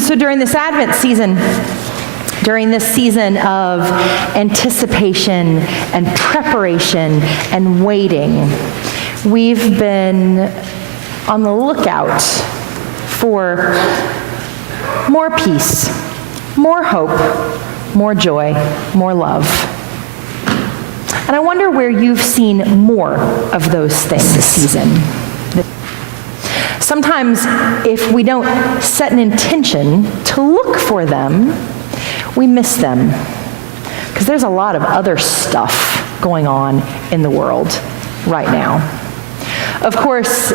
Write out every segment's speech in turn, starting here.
So during this Advent season, during this season of anticipation and preparation and waiting, we've been on the lookout for more peace, more hope, more joy, more love. And I wonder where you've seen more of those things this season. Sometimes if we don't set an intention to look for them, we miss them. Because there's a lot of other stuff going on in the world right now. Of course,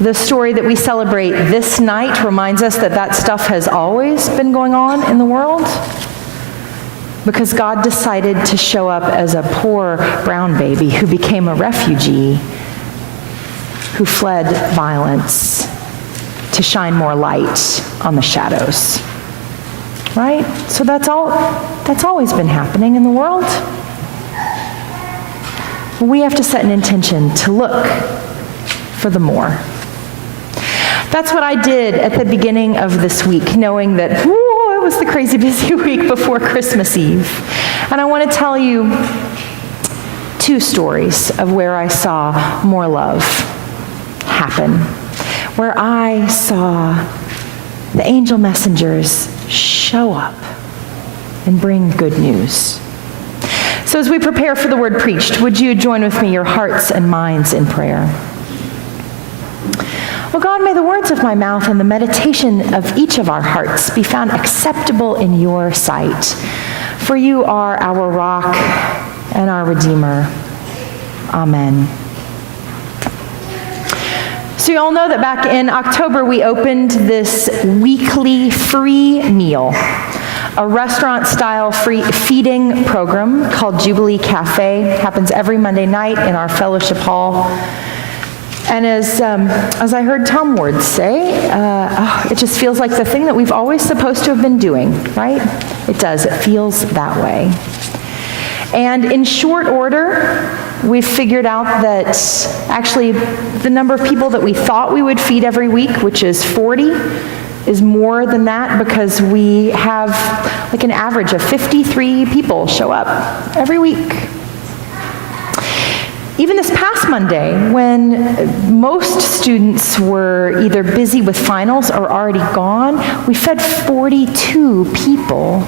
the story that we celebrate this night reminds us that that stuff has always been going on in the world, because God decided to show up as a poor brown baby who became a refugee, who fled violence to shine more light on the shadows. Right? So that's always been happening in the world. We have to set an intention to look for the more. That's what I did at the beginning of this week, knowing that, it was the crazy busy week before Christmas Eve. And I want to tell you two stories of where I saw more love happen, where I saw the angel messengers show up and bring good news. So as we prepare for the word preached, would you join with me your hearts and minds in prayer? Oh God, may the words of my mouth and the meditation of each of our hearts be found acceptable in your sight. For you are our rock and our Redeemer. Amen. So you all know that back in October we opened this weekly free meal, a restaurant-style free feeding program called Jubilee Cafe. It happens every Monday night in our fellowship hall. And as I heard Tom Ward say, it just feels like the thing that we've always supposed to have been doing, right? It does. It feels that way. And in short order, we've figured out that actually the number of people that we thought we would feed every week, which is 40, is more than that, because we have like an average of 53 people show up every week. Even this past Monday, when most students were either busy with finals or already gone, we fed 42 people.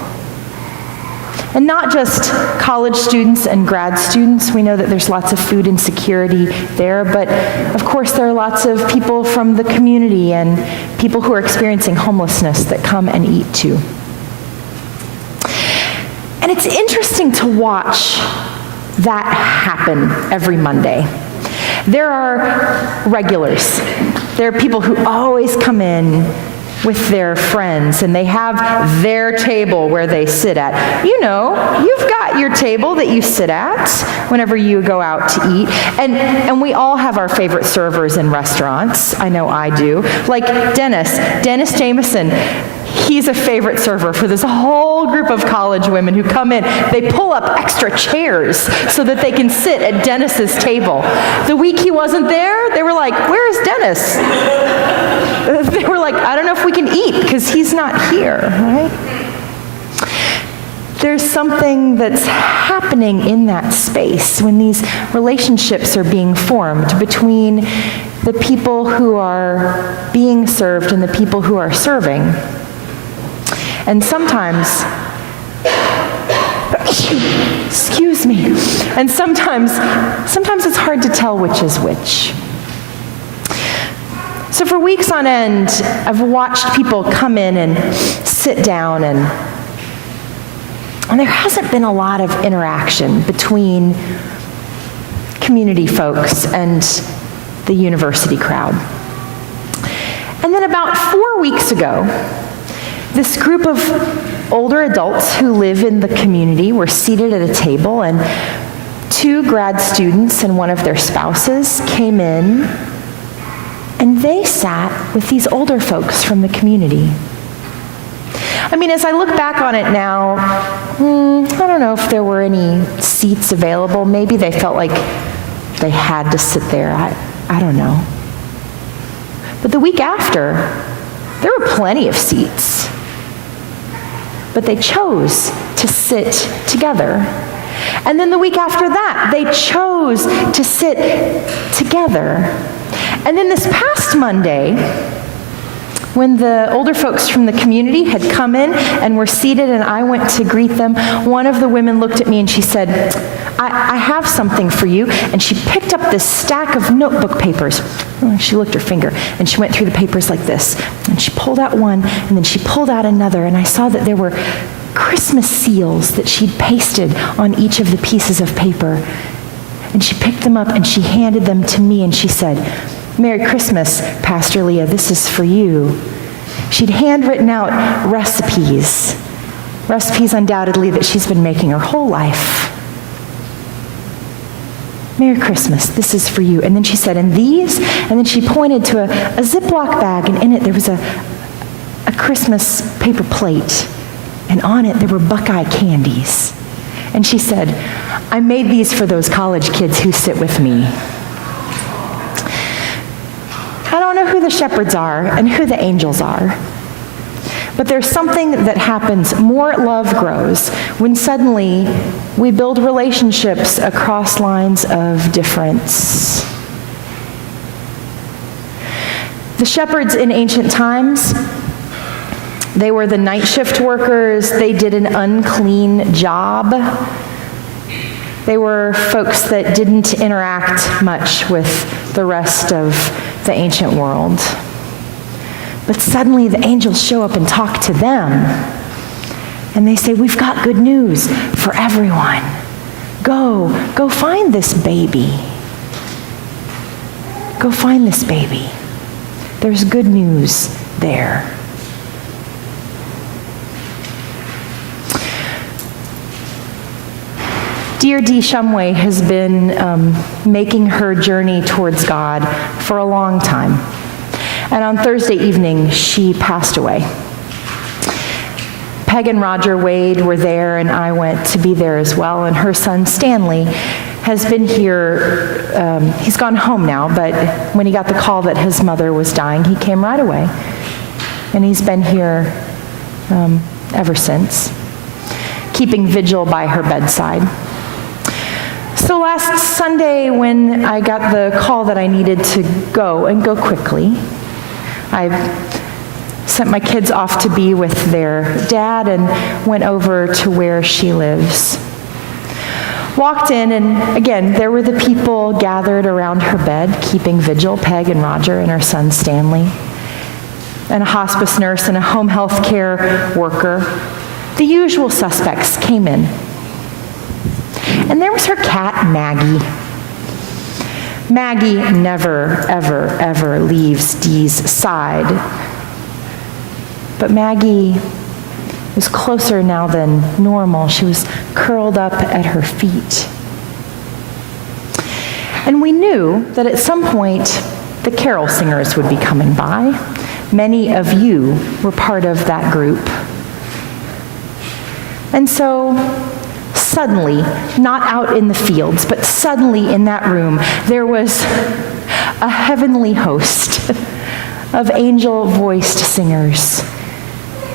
And not just college students and grad students. We know that there's lots of food insecurity there, but of course there are lots of people from the community and people who are experiencing homelessness that come and eat too. And it's interesting to watch that happen every Monday. There are regulars. There are people who always come in with their friends, and they have their table where they sit at. You know, you've got your table that you sit at whenever you go out to eat. And we all have our favorite servers in restaurants. I know I do. Like Dennis Jameson. He's a favorite server for this whole group of college women who come in. They pull up extra chairs so that they can sit at Dennis's table. The week he wasn't there, they were like, "Where is Dennis?" They were like, "I don't know if we can eat because he's not here," right? There's something that's happening in that space when these relationships are being formed between the people who are being served and the people who are serving. And sometimes, excuse me, and sometimes it's hard to tell which is which. So for weeks on end, I've watched people come in and sit down, and there hasn't been a lot of interaction between community folks and the university crowd. And then about 4 weeks ago, this group of older adults who live in the community were seated at a table, and 2 grad students and one of their spouses came in, and they sat with these older folks from the community. I mean, as I look back on it now, I don't know if there were any seats available. Maybe they felt like they had to sit there. I don't know. But the week after, There were plenty of seats, but they chose to sit together. And then the week after that, they chose to sit together. And then this past Monday, when the older folks from the community had come in and were seated and I went to greet them, one of the women looked at me and she said, I have something for you. And she picked up this stack of notebook papers. She licked her finger and she went through the papers like this. And she pulled out one and then she pulled out another. And I saw that there were Christmas seals that she'd pasted on each of the pieces of paper. And she picked them up and she handed them to me and she said, "Merry Christmas, Pastor Leah, this is for you." She'd handwritten out recipes undoubtedly that she's been making her whole life. "Merry Christmas, this is for you." And then she said, "And these?" And then she pointed to a Ziploc bag, and in it there was a Christmas paper plate, and on it there were Buckeye candies. And she said, "I made these for those college kids who sit with me." I don't know who the shepherds are and who the angels are, but there's something that happens. More love grows when suddenly we build relationships across lines of difference. The shepherds in ancient times, they were the night shift workers. They did an unclean job. They were folks that didn't interact much with the rest of the ancient world. But suddenly the angels show up and talk to them. And they say, "We've got good news for everyone. Go find this baby. Go find this baby. There's good news there." Dear Dee Shumway has been making her journey towards God for a long time. And on Thursday evening, she passed away. Peg and Roger Wade were there, and I went to be there as well. And her son, Stanley, has been here. He's gone home now, but when he got the call that his mother was dying, he came right away. And he's been here ever since, keeping vigil by her bedside. So last Sunday, when I got the call that I needed to go, and go quickly, I sent my kids off to be with their dad and went over to where she lives. Walked in, and again, there were the people gathered around her bed, keeping vigil, Peg and Roger and her son Stanley, and a hospice nurse and a home health care worker. The usual suspects came in. And there was her cat, Maggie. Maggie never, ever, ever leaves Dee's side. But Maggie was closer now than normal. She was curled up at her feet. And we knew that at some point the carol singers would be coming by. Many of you were part of that group. And so suddenly, not out in the fields, but suddenly in that room, there was a heavenly host of angel-voiced singers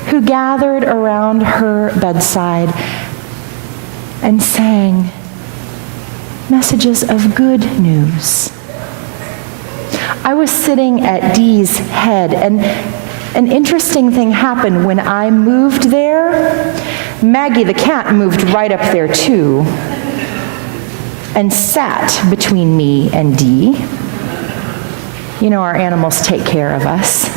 who gathered around her bedside and sang messages of good news. I was sitting at Dee's head, and an interesting thing happened when I moved there. Maggie the cat moved right up there too and sat between me and Dee. You know, our animals take care of us.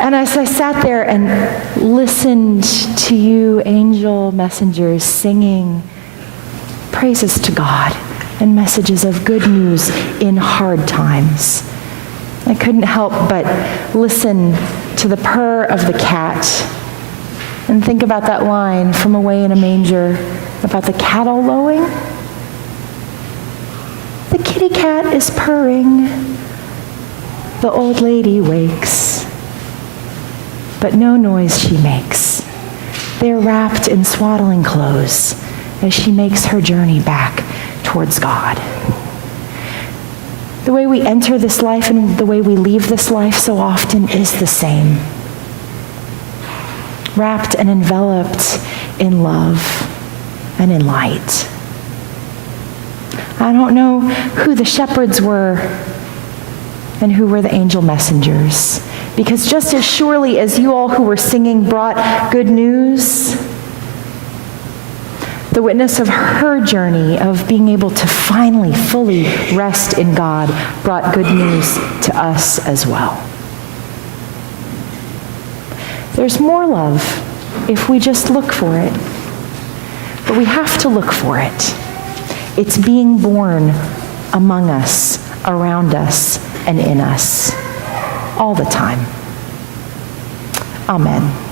And as I sat there and listened to you angel messengers singing praises to God and messages of good news in hard times, I couldn't help but listen to the purr of the cat and think about that line from Away in a Manger about the cattle lowing. The kitty cat is purring. The old lady wakes, but no noise she makes. They're wrapped in swaddling clothes as she makes her journey back towards God. The way we enter this life and the way we leave this life so often is the same. Wrapped and enveloped in love and in light. I don't know who the shepherds were and who were the angel messengers, because just as surely as you all who were singing brought good news, the witness of her journey of being able to finally fully rest in God brought good news to us as well. There's more love if we just look for it. But we have to look for it. It's being born among us, around us, and in us all the time. Amen.